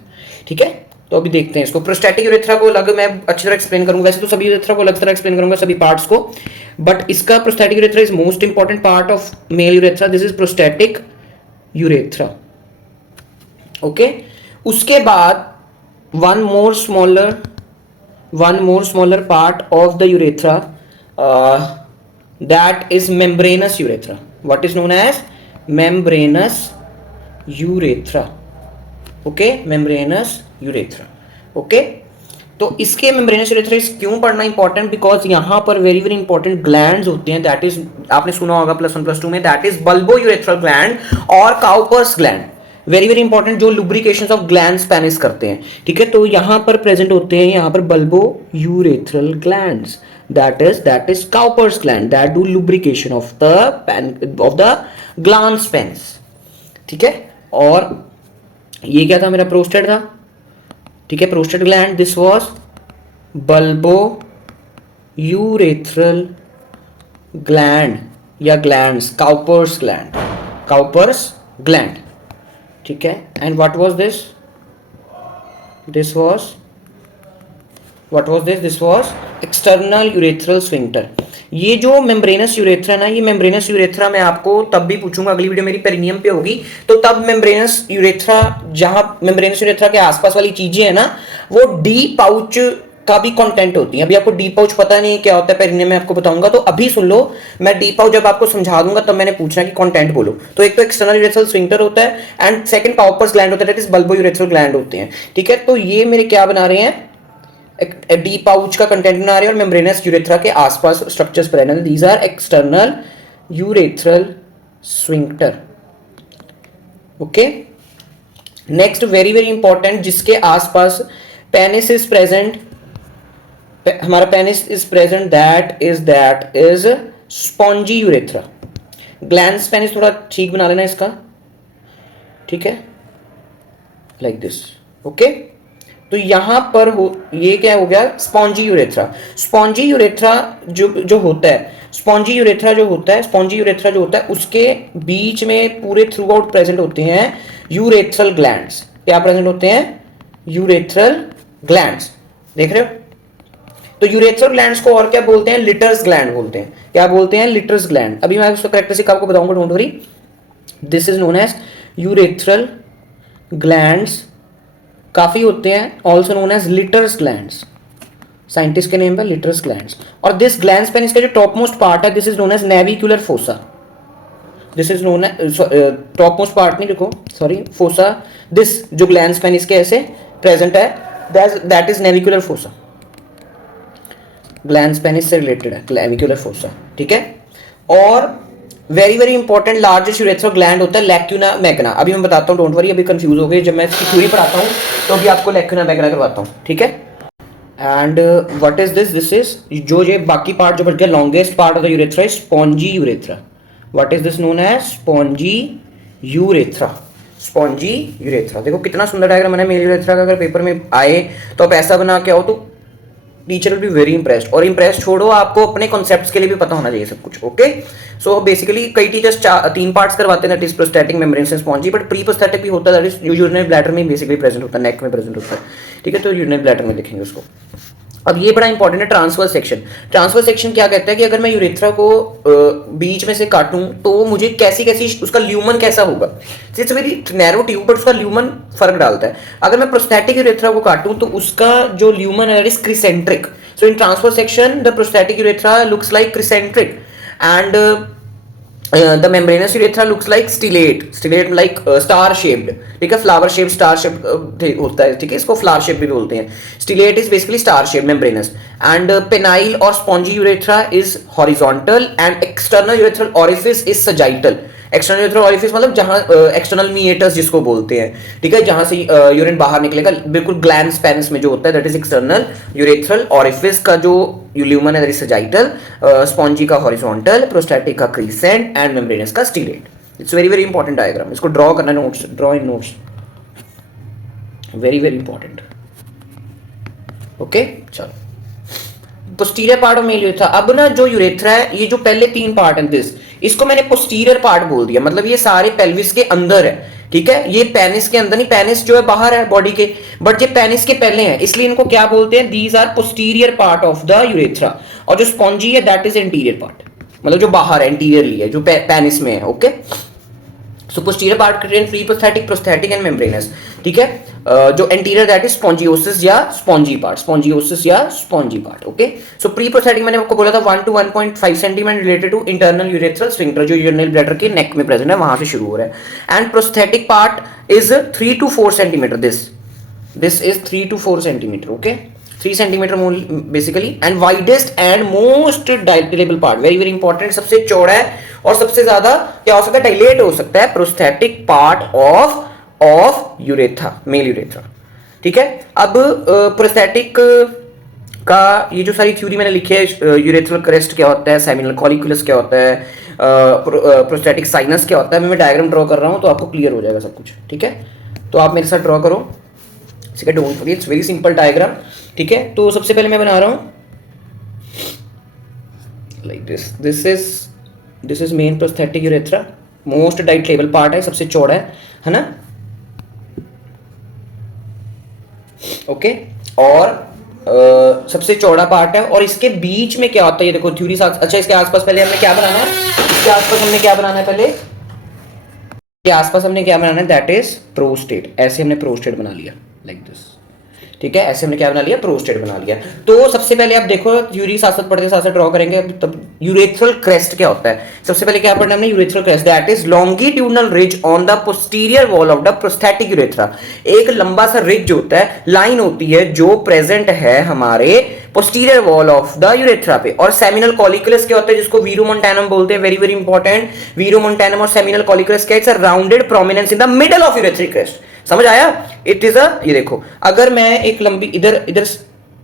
ठीक है। तो अभी देखते हैं इसको। प्रोस्टेटिक यूरेथ्रा को अलग मैं अच्छी तरह एक्सप्लेन करूंगा, वैसे तो सभी यूरेथ्रा को अलग तरह एक्सप्लेन करूंगा, सभी पार्ट्स को, बट इसका prostatic urethra is most important part of male urethra. This is prostatic urethra, okay. उसके बाद one more smaller part of the urethra, that is membranous urethra. What is known as membranous urethra, okay, membranous urethra, okay. तो इसके membranes urethra क्यों पढ़ना important, because यहाँ पर very very important glands होते हैं, दैट इज आपने सुना होगा +1 +2 में, that is bulbo urethral gland और Cowper's gland, very very important, जो लुब्रिकेशन ऑफ ग्लैंड्स पेनिस करते हैं, ठीक है। तो यहां पर प्रेजेंट होते हैं, यहां पर bulbo urethral glands, that is Cowper's gland that do lubrication of the glands penis, ठीक है। और ये क्या था, मेरा प्रोस्टेट था, ठीक है, prostate gland, this was bulbo urethral gland या glands, Cowper's gland, Cowper's gland, ठीक है। And what was this, this was external urethral sphincter. ये जो मेम्ब्रेनस यूरेथ्रा ना, ये मेम्ब्रेनस यूरेथ्रा मैं आपको तब भी पूछूंगा, अगली वीडियो मेरी पेरिनियम पे होगी, तो तब मेम्ब्रेनस यूरेथ्रा, जहां मेम्ब्रेनस यूरेथ्रा के आसपास वाली चीजें है ना, वो डी पाउच का भी कंटेंट होती है। अभी आपको डी पाउच पता नहीं क्या होता है, पेरिनियम में आपको बताऊंगा, तो अभी सुन लो, मैं डी पाउच जब आपको समझा दूंगा तब मैंने पूछना कि कंटेंट बोलो। तो एक तो एक्सटर्नल यूरेथ्रल स्फिंक्टर होता है एंड सेकंड काउपर्स ग्लैंड होता है, that is bulbo urethral gland होते हैं, ठीक है। तो ये मेरे क्या बना रहे हैं, डी पाउच का कंटेंट बना रहे हैं और मेम्ब्रेनस यूरेथ्रा के आसपास स्ट्रक्चर्स प्रेजेंट हैं, these are external urethral sphincter, okay. Next very very important, जिसके आसपास पेनिस इज प्रेजेंट, हमारा penis is present, that is spongy urethra. Glans penis थोड़ा ठीक बना लेना इसका, ठीक है, लाइक दिस, ओके। तो यहां पर ये क्या हो गया, स्पॉन्जी यूरेथ्रा। स्पॉन्जी यूरेथ्रा जो होता है, स्पॉन्जी यूरेथ्रा जो होता है उसके बीच में पूरे थ्रू आउट प्रेजेंट होते हैं यूरेथ्रल ग्लैंड्स। क्या प्रेजेंट होते हैं, यूरेथ्रल ग्लैंड्स, देख रहे हो। तो यूरेथ्रल ग्लैंड्स को और क्या बोलते हैं, लिटर्स ग्लैंड बोलते हैं। क्या बोलते हैं, लिटर्स ग्लैंड। अभी मैं उसका करेक्टरिस्टिक आपको बताऊंगा, don't worry. This is known as urethral glands, काफी होते हैं, also known as Littre's glands, scientist के नेम पर लिटर्स ग्लैंड्स। और दिस ग्लैंड्स पेनिस का जो टॉप मोस्ट पार्ट है, this is known as navicular fossa, this is known as, top most part नहीं, देखो सॉरी, फोसा, दिस जो glans penis के ऐसे प्रेजेंट है, that is navicular fossa, glans penis से रिलेटेड है नेविकुलर फोसा, ठीक है। और very very important largest urethral gland होता है लैक्यूना मैग्ना। अभी मैं बताता हूँ, डोंट वरी, अभी कंफ्यूज हो गए, जब मैं इसकी थ्योरी पढ़ाता हूँ तो अभी आपको लैक्यूना मैग्ना करवाता हूँ, ठीक है। And what is this, this is जो ये बाकी पार्ट जो बढ़ गया, longest part of the urethra is spongy urethra. What is this known as, spongy urethra, spongy urethra. देखो कितना सुंदर डायग्राम है मेल यूरेथ्रा का, अगर पेपर में आए तो आप ऐसा बना के आओ तो teacher will be very impressed. और इंप्रेस्ड छोड़ो, आपको अपने कॉन्सेप्ट्स के लिए भी पता होना चाहिए सब कुछ, ओके। सो बेसिकली कई टीचर्स 3 पार्ट्स करवाते हैं, that is prosthetic, membranes and spongy, but pre prosthetic भी होता है, दैट इज यूरिनरी ब्लैडर में बेसिकली प्रेजेंट होता है, नेक में प्रेजेंट होता है, ठीक है। तो यूरिनरी ब्लैडर में लिखेंगे उसको। अब ये बड़ा इंपॉर्टेंट है, ट्रांसफर सेक्शन। ट्रांसफर सेक्शन क्या कहता है कि अगर मैं यूरेथ्रा को बीच में से काटूं तो मुझे कैसी कैसी, उसका ल्यूमन कैसा होगा। It's very narrow tube, but उसका ल्यूमन फर्क डालता है। अगर मैं प्रोस्थेटिक यूरेथ्रा को काटूं तो उसका जो ल्यूमन है, that is crescentic. So in transverse section, the prostatic urethra looks like crescentric, and the membranous urethra looks like stellate like star shaped, ठीक है, flower shaped, star shaped होता है, ठीक है, इसको flower shaped भी बोलते हैं। Stellate is basically star shaped membranous, and penile or spongy urethra is horizontal, and external urethral orifice is sagittal। External urethral orifice मतलब जहां एक्सटर्नल मीएटर्स जिसको बोलते हैं, ठीक है, जहां से यूरिन बाहर निकलेगा, बिल्कुल ग्लैंड्स पेनिस में जो होता है, that is external urethral orifice का जो ल्यूमन है, दैट इज सजाइटल, स्पॉन्जी का हॉरिजॉन्टल, प्रोस्टैटिक का क्रीसेंट एंड मेम्ब्रेनस का stellate. It's very very important diagram, इसको ड्रॉ करना, notes, drawing notes, very very important, okay. चलो, posterior part of male urethra. अब ना जो यूरेथ्रा है, ये जो पहले 3 पार्ट है, दिस, इसको मैंने पोस्टीरियर पार्ट बोल दिया, मतलब ये सारे पेल्विस के अंदर है, ठीक है। ये पेनिस के अंदर नहीं, पेनिस जो है बाहर है बॉडी के, बट ये पेनिस के पहले हैं, इसलिए इनको क्या बोलते हैं, these are posterior part of the urethra. और जो स्पॉन्जी है, दैट इज इंटीरियर पार्ट, मतलब जो बाहर है, इंटीरियरली है, जो पेनिस में है, okay. So posterior part contain pre-prosthetic, prosthetic and membranous. ठीक है, जो एंटीरियर दैट इज स्पॉन्जियोसिस या स्पॉन्जी पार्ट, स्पॉन्जियोसिस या spongy part. Okay, so pre prostatic मैंने आपको बोला था 1 to 1.5 centimetre related to internal urethral sphincter, जो यूरिनरी ब्लैडर के नेक में प्रेजेंट है, वहां से शुरू हो रहा है। And prosthetic part is 3 to 4 centimetre, this is 3 to 4 centimetre. Okay, 3 centimetre basically. And widest and most dilatable part, very very important, सबसे चौड़ा है और सबसे ज्यादा क्या हो सकता है, डायलेट हो सकता है, prostatic part of urethra, male urethra. ठीक है, अब प्रोस्थेटिक का ये जो सारी थ्योरी मैंने लिखी है, यूरेथ्रल क्रेस्ट क्या होता है, सेमिनल कॉलिकुलस क्या होता है, प्रोस्थेटिक साइनस क्या होता है, मैं डायग्राम ड्रॉ कर रहा हूं तो आपको क्लियर हो जाएगा सब कुछ। ठीक है, तो आप मेरे साथ ड्रॉ करो, don't worry, it's very simple diagram. ठीक है, तो सबसे पहले मैं बना रहा हूं like this is main prosthetic urethra, most dilatable part है, सबसे चौड़ा है ना। ओके, और सबसे चौड़ा पार्ट है, और इसके बीच में क्या होता है ये देखो थ्योरी। अच्छा, इसके आसपास पहले हमने क्या बनाना है, इसके आसपास हमने क्या बनाना है, पहले इसके आसपास हमने क्या बनाना है, दैट इज प्रोस्टेट। ऐसे हमने प्रोस्टेट बना लिया लाइक दिस। ठीक है, ऐसे हमने क्या बना लिया, प्रोस्टेट बना लिया। तो सबसे पहले आप देखो थ्योरी साथ साथ पढ़ते साथ साथ ड्रॉ करेंगे, तब यूरेथ्रल क्रेस्ट क्या होता है। सबसे पहले क्या पढ़ना हमने, urethral crest that is longitudinal ridge on the posterior wall of the prosthetic urethra. एक लंबा सा रिज जो होता है, लाइन होती है जो प्रेजेंट है हमारे posterior wall of the urethra पे। और सेमिनल कॉलिकुलस क्या होता है, जिसको वीरो मोंटानम बोलते हैं, very very important. Verumontanum और सेमिनल कॉलिकुलस क्या, it's a rounded prominence in the middle of urethral crest. समझ आया, इट इज ये देखो, अगर मैं एक लंबी इधर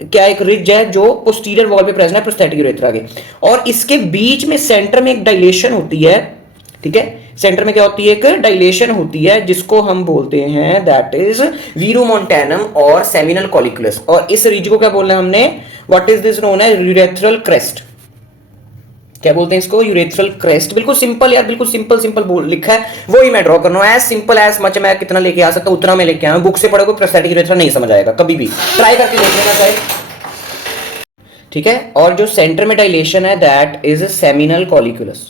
क्या एक रिज है जो पोस्टीरियर वॉल पे प्रेजेंट है प्रोस्थेटिक यूरेथ्रा के, और इसके बीच में सेंटर में एक डायलेशन होती है। ठीक है, सेंटर में क्या होती है, एक डायलेशन होती है, जिसको हम बोलते हैं दैट इज वीरो मोंटानम और सेमिनल कॉलिकुलस। और इस रिज को क्या बोलना है हमने, what is this known as urethral crest. क्या बोलते हैं इसको, यूरेथ्रल क्रेस्ट। बिल्कुल सिंपल यार, बिल्कुल सिंपल बोल लिखा है, वो ही मैं ड्रॉ कर रहा हूं, एज सिंपल एज मच। मैं कितना लेके आ सकता हूं उतना मैं लेके आया, बुक से पढ़ोगे प्रोस्थेटिक यूरेथ्रा नहीं समझ आएगा कभी भी, ट्राई करके देख लेना चाहे। ठीक है, और जो सेंटर में डायलेशन है that is seminal colliculus,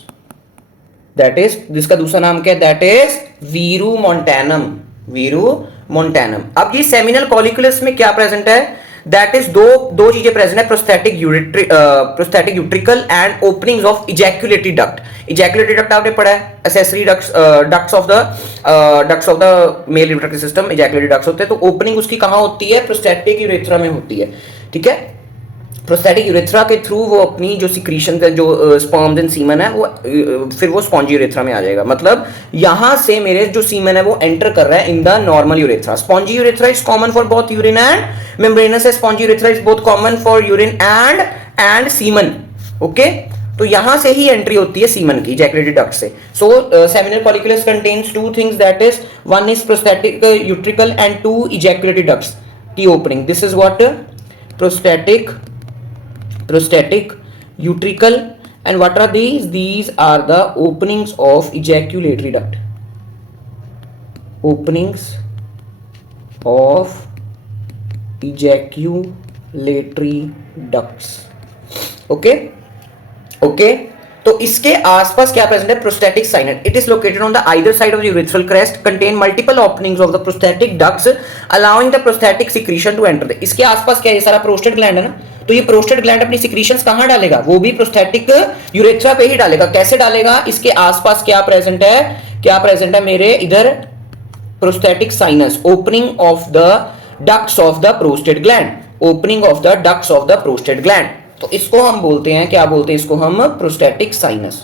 that is, जिसका दूसरा नाम क्या है, दैट इज वीरो मोंटानम, वीरो मोंटानम। अब ये सेमिनल कॉलिकुलस में क्या प्रेजेंट है, दैट इज दो चीजें प्रेजेंट है, prosthetic utricle and openings of ejaculatory duct. Ejaculatory duct आपने पढ़ा है, accessory ducts of the male urethral system, ejaculatory ducts होते हैं। तो ओपनिंग उसकी कहां होती है, प्रोस्थेटिक यूरेथ्रा में होती है। ठीक है, प्रोस्थेटिक यूरेथ्रा के थ्रू वो अपनी जो सिक्रीशन का जो स्पर्म्स एंड सीमन है वो फिर वो स्पॉन्जी यूरेथ्रा में आ जाएगा। मतलब यहां से मेरे जो सीमन है वो एंटर कर रहा है in the normal urethra. Spongy urethra is common for both urine and membranes, spongy urethra is both common for urine and semen. Okay, तो यहां से ही एंट्री होती है सीमन की इजैक्युलेटरी डक्ट से। So seminal colliculus contains two things, that is one is prosthetic utricle and two ejaculatory ducts की opening. This is what prostatic utricle, and what are these are the openings of ejaculatory duct, openings of ejaculatory ducts। okay, तो इसके आसपास क्या present है, prostatic sinus. It is located on the either side of the urethral crest, contain multiple openings of the prostatic ducts allowing the prostatic secretion to enter. इसके आसपास क्या है, ये सारा प्रोस्टेट ग्लैंड है ना, तो ये प्रोस्टेट ग्लैंड अपनी सिक्रीशंस कहां डालेगा, वो भी प्रोस्थेटिक यूरेथ्रा पे ही डालेगा। कैसे डालेगा, इसके आसपास क्या प्रेजेंट है मेरे इधर prosthetic sinus, opening of the ducts of the prostate gland, opening of the ducts of the prostate gland. तो इसको हम बोलते हैं, क्या बोलते हैं इसको हम, prosthetic sinus,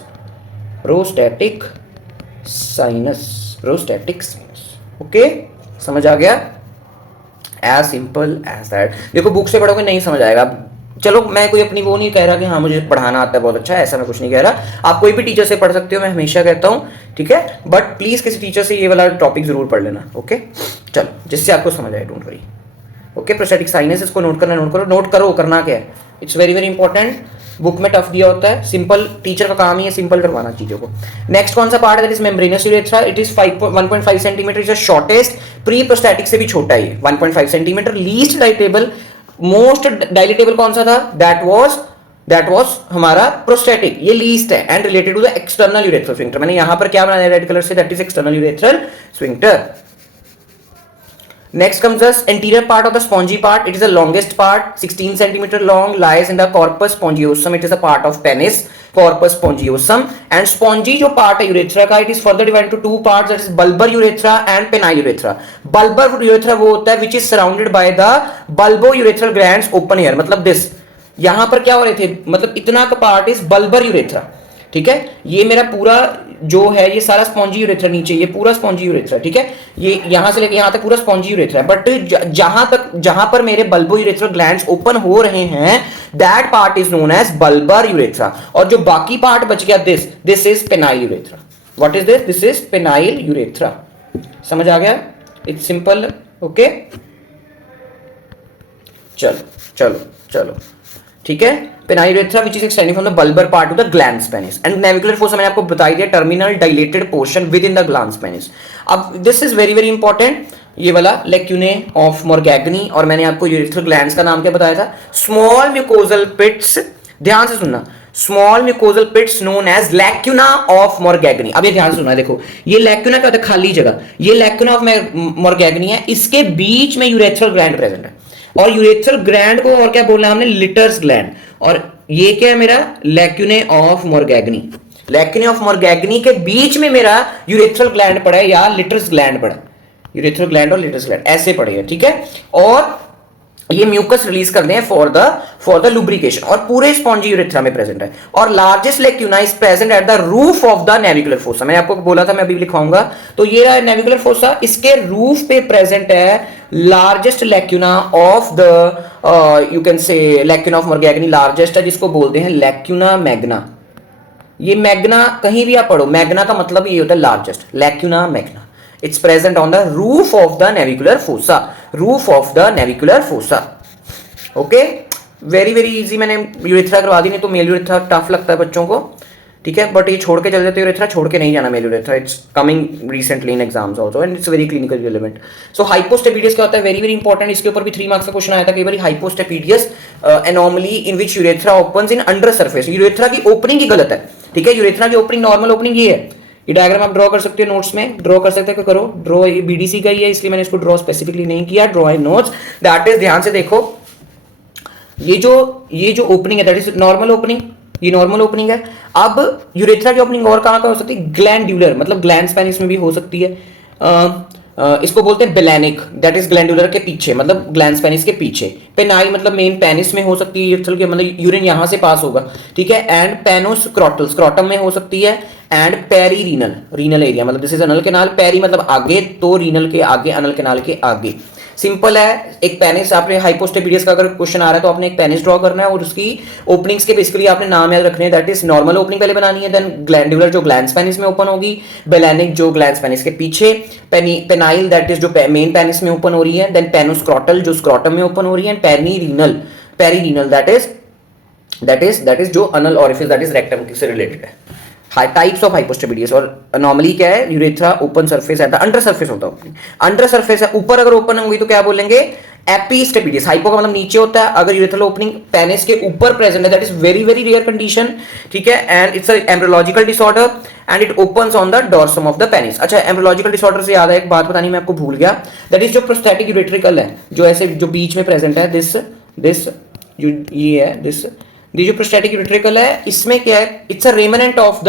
prosthetic sinus. Okay, समझ आ गया, एज सिंपल एज दैट। देखो बुक से पढ़ोगे नहीं समझ आएगा। चलो मैं कोई अपनी वो नहीं कह रहा कि हाँ मुझे पढ़ाना आता है बहुत अच्छा, ऐसा मैं कुछ नहीं कह रहा। आप कोई भी टीचर से पढ़ सकते हो, मैं हमेशा कहता हूँ। ठीक है, बट प्लीज किसी टीचर से ये वाला टॉपिक जरूर पढ़ लेना। ओके, चलो जिससे आपको समझ आए, don't worry. Okay, prosthetic sinus, इसको नोट करो, करना क्या है, it's very very important. Book में टफ दिया होता है, सिंपल टीचर का काम ही है सिंपल करवाना चीजों को। नेक्स्ट कौन सा पार्ट है, that is membranous urethra. It is 1.5 centimetre, is the shortest, pre prostatic से भी छोटा है 1.5 centimetre. Least dilatable, most dilatable कौन सा था, दैट वाज हमारा प्रोस्थेटिक, ये लीस्ट है, and related to the external urethral sphincter. मैंने यहां पर क्या बनाया रेड कलर से, that is external urethral sphincter. Next comes the anterior part of the spongy part. It is the longest part, 16 centimeter long, lies in the corpus spongiosum. It is a part of penis, corpus spongiosum. And spongy जो part है urethra का, it is further divided into two parts, that is bulbar urethra and penile urethra. Bulbar urethra वो होता है which is surrounded by the bulbourethral glands open here. मतलब this, यहां पर क्या हो रहे थे, मतलब इतना का पार्ट इज बल्बर यूरेथ्रा, ठीक है। ये मेरा पूरा जो है ये सारा स्पॉन्जी यूरेथ्रा, नीचे ये पूरा स्पॉन्जी यूरेथ्रा, ठीक है। ये यहां से लेके यहां तक पूरा स्पॉन्जी यूरेथ्रा है, बट जहां पर मेरे बल्बो यूरेथ्रल ग्लैंड्स ओपन हो रहे हैं, that part is known as bulbar urethra. और जो बाकी पार्ट बच गया, this is penile urethra. What is this is penile urethra. समझ आ गया? It's simple. ओके, चलो ठीक है। Penile urethra which is extending from the bulbar part to the glands penis. And navicular fossa मैंने आपको बता दिया, terminal dilated portion within the glands penis. अब this is very very important, ये वाला लेक्यूने ऑफ मोरगैगनी। और मैंने आपको यूरेथ्रल ग्लैंड्स का नाम क्या बताया था? स्मॉल म्यूकोजल पिट्स, ध्यान से सुनना, small mucosal pits known as lacuna of Morgagni. अब ये ध्यान से सुनना, देखो ये लैक्यूना क्या होता है? खाली जगह। ये लैक्यूना ऑफ मोरगैगनी है, इसके बीच में यूरेथ्रल ग्लैंड प्रेजेंट है। और यूरेथ्रल ग्लैंड को और क्या बोलना है हमने? Litres gland. और ये क्या है मेरा? लैक्यूने ऑफ मोरगैगनी। लैक्यूने ऑफ मोरगैगनी के बीच में मेरा यूरेथ्रल ग्लैंड पड़ा है या लिटर्स ग्लैंड पड़ा। यूरेथ्रल ग्लैंड और लिटर्स ग्लैंड ऐसे पड़े हैं, ठीक है। और ये म्यूकस रिलीज करते हैं फॉर द लुब्रिकेशन, और पूरे स्पॉन्जी यूरेथ्रा में प्रेजेंट है। और largest lacuna is present at the roof of the navicular fossa. मैंने आपको बोला था, मैं अभी लिखाऊंगा, तो ये रहा नेविकुलर फोसा, इसके रूफ पे प्रेजेंट है largest lacuna of the you can say lacuna of Morgagni largest है, जिसको बोलते हैं लैक्यूना मैग्ना। ये मैग्ना कहीं भी आप पढ़ो, मैग्ना का मतलब ये होता है largest, lacuna Magna. It's present on the roof of the navicular fossa. Roof of the navicular fossa. Okay? Very very easy। मैंने यूरेथ्रा करवा दी, नहीं तो मेल यूरेथ्रा टफ लगता है बच्चों को, ठीक है। बट ये छोड़ के चल जाते हैं, यूरेथ्रा छोड़ के नहीं जाना male urethra. It's coming recently in exams also and it's very clinical relevant. So hypospadias क्या होता है? Very very important. इसके ऊपर भी 3 मार्क्स का क्वेश्चन आया था कई बार। Hypospadias anomaly in which urethra opens in under surface. Urethra की ओपनिंग ही गलत है, ठीक है। यूरेथ्रा की ओपनिंग, नॉर्मल ओपनिंग ये है। ये डायग्राम आप ड्रॉ कर सकते हो, नोट्स में ड्रॉ कर सकते हो, करो ड्रॉ। ये बीडीसी का ही है, इसलिए मैंने इसको ड्रॉ स्पेसिफिकली नहीं किया। Draw in notes, that is, ध्यान से देखो, ये जो ओपनिंग है दैट इज नॉर्मल ओपनिंग, ये नॉर्मल ओपनिंग है। अब यूरेथ्रा की ओपनिंग और कहां हो सकती है? ग्लैंडुलर, मतलब ग्लैंड्स पेनिस में भी हो सकती है। इसको बोलते हैं बेलैनिक, दैट इज ग्लैंडुलर के पीछे, मतलब ग्लैंड्स पेनिस के पीछे। पेनाइल मतलब मेन पेनिस में हो सकती है यूरेथ्रल के, मतलब यूरिन यहां से पास होगा, ठीक है। एंड पेनोस्क्रोटल, स्क्रोटम में हो सकती है। And peri renal, renal area मतलब this is anal canal. Peri मतलब आगे, तो रीनल के आगे, अनल कैनाल के आगे। सिंपल है। एक पेनिस, आपने हाइपोस्टेपिडियस का अगर क्वेश्चन आ रहा है तो आपने एक पेनिस ड्रॉ करना है और उसकी ओपनिंग्स के बेसिकली आपने नाम याद रखने हैं। दैट इज नॉर्मल ओपनिंग पहले बनानी है, देन ग्लैंडुलर जो ग्लैंड्स पेनिस में ओपन होगी, बेलैनिक जो ग्लैंड्स पेनिस के पीछे, पेनाइल दैट इज जो मेन पेनिस में ओपन हो रही है, देन पेनोस्क्रोटल जो स्क्रोटम में ओपन हो रही है, पेरी रीनल दैट इज जो anal orifice that is rectum से रिलेटेड है। Types of hypospadias. और नॉर्मली क्या है? यूरेथ्रा ओपन सरफेस है, अंडर सरफेस होता है। अंडर सरफेस है, ऊपर अगर ओपन होगी तो क्या बोलेंगे? एपिस्टेपिडियस। हाइपो का मतलब नीचे होता है। अगर यूरेथ्रल ओपनिंग पेनिस के ऊपर प्रेजेंट है, that is very very rare condition, ठीक है। And it's embryological disorder and it opens on the dorsum of the penis. अच्छा, एम्ब्रियोलॉजिकल डिसऑर्डर से याद है, एक बात बतानी मैं आपको भूल गया, दैट इज जो प्रोस्थेटिक यूरेट्रिकल है, जो ऐसे जो बीच में प्रेजेंट है, दिस ये है, दिस जो प्रोस्थेटिक यूरेट्रिकल है, इसमें क्या है? It's a remnant of the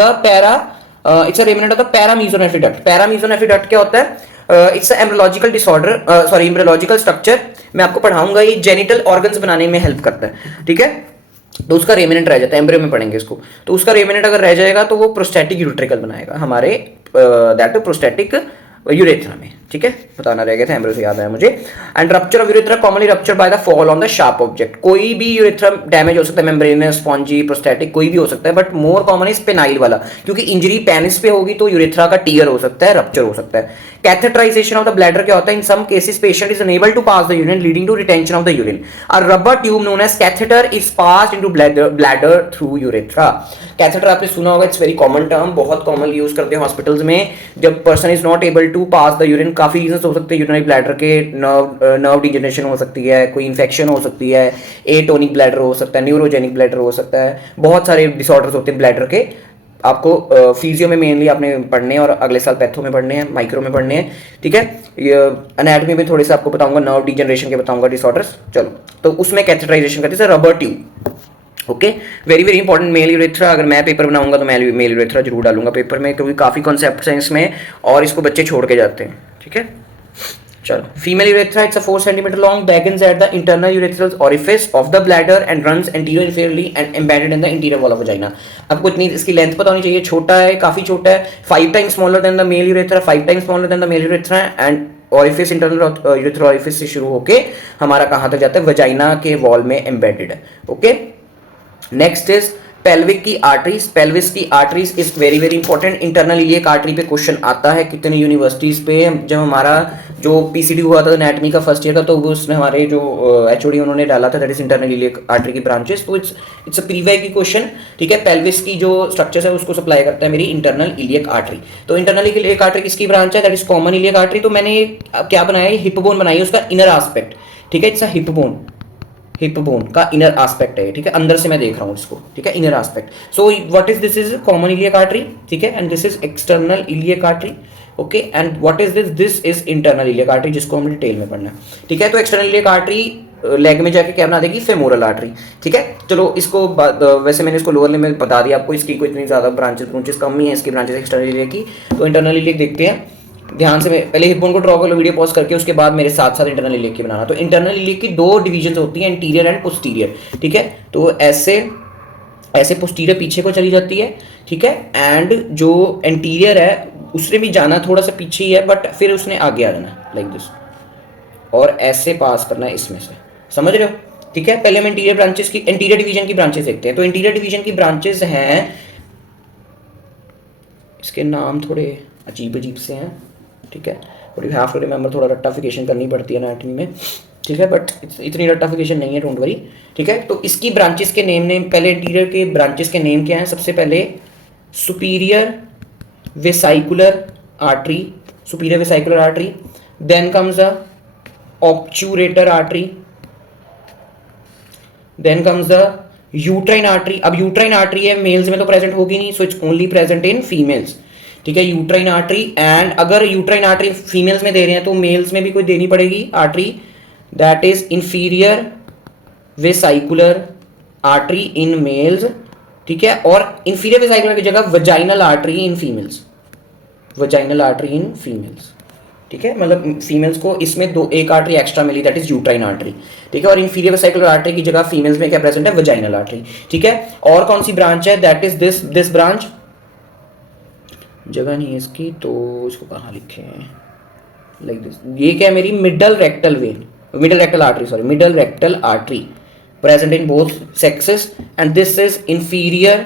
paramesonephric duct. Paramesonephric duct क्या होता है? It's a embryological disorder, sorry embryological structure. मैं आपको पढ़ाऊंगा, ये जेनिटल ऑर्गन्स बनाने में हेल्प करता है, ठीक है। तो उसका रेमिनेंट रह जाता है, एम्ब्रियो में पढ़ेंगे इसको। तो उसका रेमिनेंट अगर रह जाएगा तो वो प्रोस्थेटिक यूरेट्रिकल बनाएगा हमारे दैट प्रोस्थेटिक यूरेथ्रा में, ठीक है। बताना रह गया था, एम्ब्रियो से याद आया मुझे। And rupture of urethra commonly rupture by the fall on the sharp object. कोई भी यूरेथ्रा डैमेज हो सकता है, मेम्ब्रेनस, स्पॉन्जी, प्रोस्थेटिक, कोई भी हो सकता है, but more common is penile वाला, क्योंकि इंजरी पेनिस पे होगी तो यूरेथ्रा का टीयर हो सकता है, रप्चर हो सकता है। कैथेटराइजेशन ऑफ द ब्लैडर क्या होता है? In some cases patient is unable to pass the urine leading to retention of the urine. A rubber tube known as catheter is passed into bladder through urethra. Catheter आपने सुना होगा, it's very common term, बहुत commonly use करते हैं hospitals में। जब person is not able to pass the urine, काफी reasons हो सकते हैं यूरिनरी ब्लैडर के, नर्व डिजनरेशन हो सकती है, कोई इन्फेक्शन हो सकती है, एटोनिक ब्लैडर हो सकता है, न्यूरोजेनिक ब्लैडर हो सकता है, बहुत सारे डिसऑर्डर्स होते हैं ब्लैडर के। आपको फिजियो में मेनली आपने पढ़ने हैं और अगले साल पैथो में पढ़ने हैं, माइक्रो में पढ़ने हैं, ठीक है। ये एनाटॉमी में थोड़े से आपको बताऊंगा, नर्व डिजनरेशन के बताऊंगा डिसऑर्डर्स। चलो, तो उसमें कैथेटराइजेशन करते हैं rubber tube, okay. Very very important male urethra. अगर मैं पेपर बनाऊंगा तो मैं मेल यूरेथ्रा जरूर डालूंगा पेपर में, क्योंकि काफ़ी कॉन्सेप्ट हैं इसमें और इसको बच्चे छोड़ के जाते हैं, ठीक है। चलो, female urethra, it's a 4 centimetre long, begins at the internal urethral orifice of the bladder and runs anterior inferiorly and embedded in the interior wall of vagina। आपको इतनी इसकी लेंथ पता होनी चाहिए, छोटा है, काफ़ी छोटा है, 5 times smaller than the male urethra, 5 times smaller than the male urethra, and orifice internal urethral orifice से शुरू होके हमारा कहाँ तक जाता है, वजाइना के वॉल में एम्बेडेड है, ओके। नेक्स्ट इज पेल्विक की आर्टरीज। पेल्विस की arteries is very very important. Internal iliac artery पे क्वेश्चन आता है कितनी यूनिवर्सिटीज पे। जब हमारा जो पीसीडी हुआ था एनाटॉमी का फर्स्ट ईयर का, तो उसमें हमारे जो एचओडी उन्होंने डाला था that is internal iliac artery की ब्रांचेस। तो इट्स अ प्रीवियस की क्वेश्चन, ठीक है। पेल्विस की जो स्ट्रक्चर है उसको सप्लाई करता है मेरी इंटरनल इलियक आर्टरी। तो इंटरनल इलियक आर्टरी किसकी ब्रांच है, that is common iliac artery. तो मैंने क्या बनाया है, हिप बोन बनाई है, उसका इनर एस्पेक्ट, ठीक है। It's a hip bone, hip bone का इनर एस्पेक्ट है, ठीक है। अंदर से मैं देख रहा हूँ इसको, ठीक है, inner aspect. So what is this, is common iliac artery, ठीक है, and this is external iliac artery, okay. And what is this, this is internal iliac artery, जिसको हम डिटेल में पढ़ना है, ठीक है। तो एक्सटर्नल इलियक आर्टरी लेग में जाके क्या बना देगी, फेमोरल आर्टरी, ठीक है। चलो, इसको वैसे मैंने इसको लोअर लिम्ब में बता दिया आपको, इसकी कोई इतनी ज़्यादा ब्रांचेस कम ही है इसकी ब्रांचेस एक्सटर्नल इलियक की। तो इंटरनल इलियक देखते हैं ध्यान से। पहले हिप बोन को ड्रॉ कर लो वीडियो पॉज करके, उसके बाद मेरे साथ साथ इंटरनल इलियक की बनाना। तो इंटरनल इलियक की दो डिवीजन होती हैं, इंटीरियर एंड पोस्टीरियर, ठीक है। तो ऐसे ऐसे पोस्टीरियर पीछे को चली जाती है, ठीक है, एंड जो एंटीरियर है उसने भी जाना थोड़ा सा पीछे ही है, बट फिर उसने आगे आ जाना लाइक दिस, और ऐसे पास करना है इसमें से, समझ रहे हो, ठीक है। पहले हम इंटीरियर ब्रांचेस की, इंटीरियर डिवीजन की ब्रांचेस देखते हैं। तो इंटीरियर डिवीजन की ब्रांचेस हैं, इसके नाम थोड़े अजीब अजीब से हैं, ठीक है, but you have to remember, थोड़ा रट्टाफिकेशन करनी पड़ती है एनाटॉमी में, ठीक है, बट इतनी रट्टाफिकेशन नहीं है, डोंट वरी, ठीक है। तो इसकी ब्रांचेस के नेम पहले इंटीरियर के ब्रांचेस के नेम क्या हैं, सबसे पहले superior vesicular artery, superior vesicular artery, then comes the obturator artery, then comes the uterine artery. अब यूट्राइन आर्टरी है, मेल्स में तो प्रेजेंट होगी नहीं, so it's only present in females, ठीक है, यूट्राइन आर्टरी। एंड अगर यूट्राइन आर्टरी फीमेल्स में दे रहे हैं तो मेल्स में भी कोई देनी पड़ेगी artery, that is inferior vesicular artery in males, ठीक है। और इंफीरियर वेसाइकुलर की जगह vaginal artery in females, vaginal artery in females, ठीक है। मतलब फीमेल्स को इसमें एक आर्टरी एक्स्ट्रा मिली, दैट इज यूट्राइन आर्टरी, ठीक है। और इंफीरियर वेसाइकुलर आर्टरी की जगह फीमेल्स में क्या प्रेजेंट है, वजाइनल आर्टरी, ठीक है। और कौन सी ब्रांच है, दैट इज दिस ब्रांच, जगह नहीं है इसकी तो इसको कहाँ लिखे हैं, लाइक दिस। ये क्या है, मेरी middle rectal when, middle rectal artery, sorry, middle rectal artery present in both sexes, and this is inferior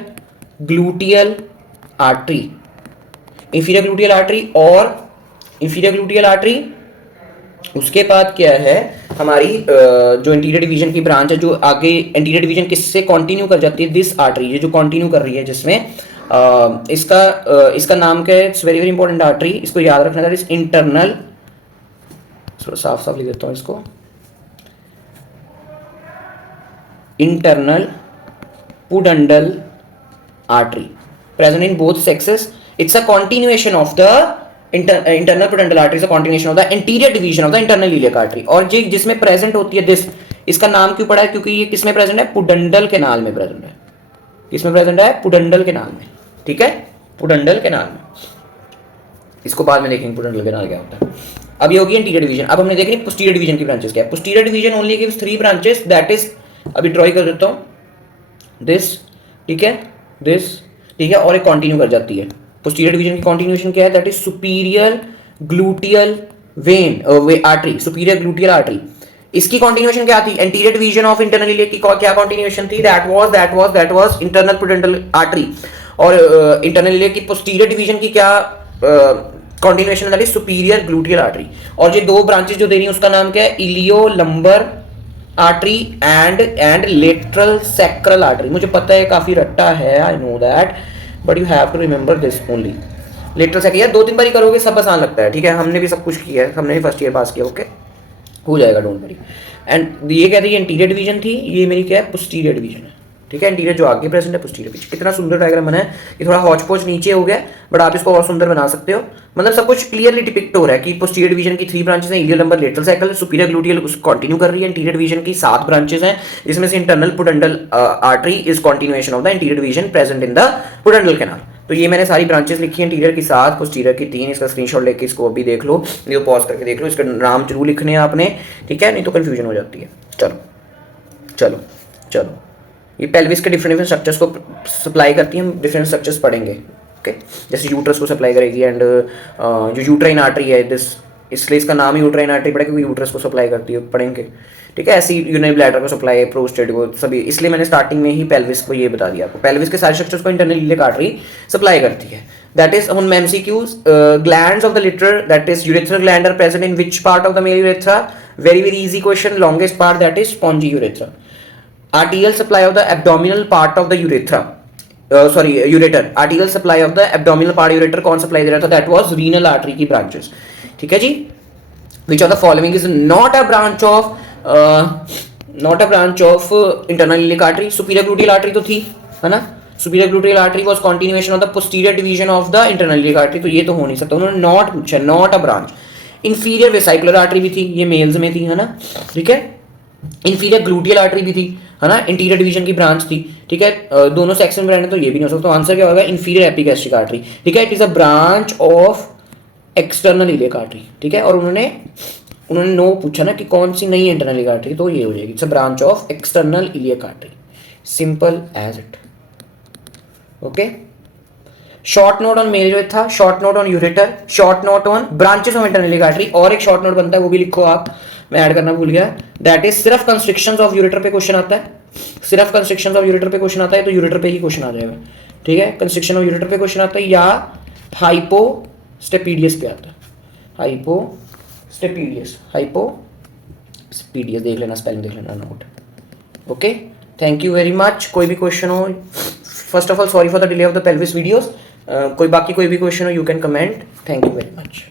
gluteal artery, inferior gluteal artery. और इंफीरियर ग्लूटियल आर्टरी, उसके बाद क्या है हमारी जो इंटीरियर डिवीजन की ब्रांच है, जो आगे इंटीरियर डिवीजन किससे कंटिन्यू कर जाती है, दिस आर्टरी, ये जो कंटिन्यू कर रही है, जिसमें इसका नाम क्या है, it's very very important artery, इसको याद रखना, दैट इज इंटरनल, थोड़ा साफ साफ लिख देता हूं इसको, internal pudendal artery present in both sexes. It's a continuation of the internal pudendal artery, is a continuation of the interior division of the internal iliac artery. और जिसमें प्रेजेंट होती है दिस, इसका नाम क्यों पड़ा है, क्योंकि ये किसमें प्रेजेंट है, पुडंडल कैनाल में प्रेजेंट है, किसमें प्रेजेंट है, पुडंडल कैनाल में, ठीक है, पुडंडल कैनाल में। इसको बाद में देखेंगे पुडंडल कैनाल क्या होता है। अब ये होगी इंटीरियर डिवीजन। अब हमने देखी पोस्टीरियर डिवीजन की ब्रांचेस क्या है। Posterior division only gives 3 branches, that is, अभी ड्रॉ कर देता हूँ, दिस, ठीक है, दिस, ठीक है, और एक कंटिन्यू कर जाती है। पोस्टीरियर डिवीजन की कंटिन्यूएशन क्या है, that is superior gluteal when artery, superior gluteal artery. इसकी कंटिन्यूएशन क्या थी, anterior division of internal iliac की क्या कंटिन्यूएशन थी, that was internal pudendal artery. और इंटरनल इलियक की पोस्टीरियर डिवीजन की क्या continuation, that is superior gluteal artery. और ये दो ब्रांचेस जो दे रही है उसका नाम क्या है, ilio lumbar artery and lateral sacral artery. मुझे पता है काफी रट्टा है, I know that, but you have to remember this only. Lateral sacral यार 2-3 बार करोगे सब आसान लगता है, ठीक है, हमने भी सब कुछ किया है, हमने भी फर्स्ट ईयर पास किया, ओके, हो जाएगा, डोंट वरी। एंड ये क्या थी, इंटीरियर डिवीजन थी, ये मेरी क्या है, पोस्टीरियर डिवीजन है, ठीक है। इंटीरियर जो आगे प्रेजेंट है, पोस्टीरियर पीछे। कितना सुंदर डायग्राम बना है। ये थोड़ा हॉच पॉच नीचे हो गया, बट आप इसको और सुंदर बना सकते हो। मतलब सब कुछ क्लियरली डिपिक्ट हो रहा है कि पोस्टीरियर डिवीजन की 3 ब्रांचेस हैं, ileal lumbar lateral cycle, superior gluteal continue कर रही है। इंटीरियर डिवीजन की 7 ब्रांचेस हैं, इसमें से internal pudendal artery is continuation of the interior division present in the pudendal canal. तो ये मैंने सारी ब्रांचेस लिखी हैं, इंटीरियर की 7, पोस्टीरियर की 3। इसका स्क्रीनशॉट लेके इसको अभी देख लो, वीडियो पॉज करके देख लो, इसका नाम जरूर लिखने हैं आपने, ठीक है, नहीं तो कंफ्यूजन हो जाती है। चलो चलो चलो, ये पेल्विस के डिफरेंट डिफरेंट स्ट्रक्चर्स को सप्लाई करती है, हम डिफरेंट स्ट्रक्चर्स पढ़ेंगे। ओके, जैसे यूट्रस को सप्लाई करेगी, एंड जो यूट्राइन आर्टरी है दिस, इसलिए इसका नाम ही यूट्राइन आर्टरी पड़ेगा क्योंकि यूट्रस को सप्लाई करती है, पढ़ेंगे, ठीक है। ऐसी यूरिनरी ब्लैडर को सप्लाई, प्रोस्टेट को, सभी, इसलिए मैंने स्टार्टिंग में ही पेल्विस को ये बता दिया आपको। पेल्विस के सारे स्ट्रक्चर्स को इंटरनल इलियक आर्टरी सप्लाई करती है। That is on MCQs, glands of the litter, that is urethral gland, are present in which part of the male urethra? Very very easy question, longest part, that is spongy urethra. Arterial supply of the abdominal part of the urethra, ureter, arterial supply of the abdominal part ureter कौन supply दे रहा था? That was renal artery की branches, ठीक है जी। Which of the following is not a branch of internal iliac artery? Superior gluteal artery तो थी, है ना। Superior gluteal artery was continuation of the posterior division of the internal iliac artery, तो ये तो हो नहीं सकता, उन्होंने not पूछा, not a branch। Inferior vesicular artery भी थी, ये मेल्स में थी, है ना, ठीक है। इंफीरियर ग्लूटियल आर्टरी भी थी, है ना, इंटीरियर डिवीजन की ब्रांच थी, ठीक है। दोनों सेक्शन में रहने, तो ये भी नहीं हो सकता। तो आंसर क्या होगा? इंफीरियर एपिगैस्ट्रिक आर्टरी, ठीक है। It is a branch of external iliac artery, ठीक है। और उन्होंने नो पूछा ना कि कौन सी नई इंटरनल इलियक आर्टरी, तो ये हो जाएगी it's a branch of external iliac artery, simple as it. Okay, short note on male था, short note on ureter, short note on branches of internal iliac artery, और एक शॉर्ट नोट बनता है, वो भी लिखो आप, मैं ऐड करना भूल गया। दैट इज सिर्फ कंस्ट्रिक्शंस ऑफ यूरेटर पे क्वेश्चन आता है, सिर्फ कंस्ट्रिक्शंस ऑफ यूरेटर पे क्वेश्चन आता है, तो यूरेटर पे ही क्वेश्चन आ जाएगा, ठीक है। कंस्ट्रिक्शन ऑफ यूरेटर पे क्वेश्चन आता है, या हाइपोस्टेपीडियस पे आता है, हाइपोस्टेपीडियस देख लेना, स्पेलिंग देख लेना, note. Okay, thank you very much. कोई भी क्वेश्चन हो, first of all sorry for the delay of the pelvis videos, कोई भी क्वेश्चन हो, you can comment. Thank you very much.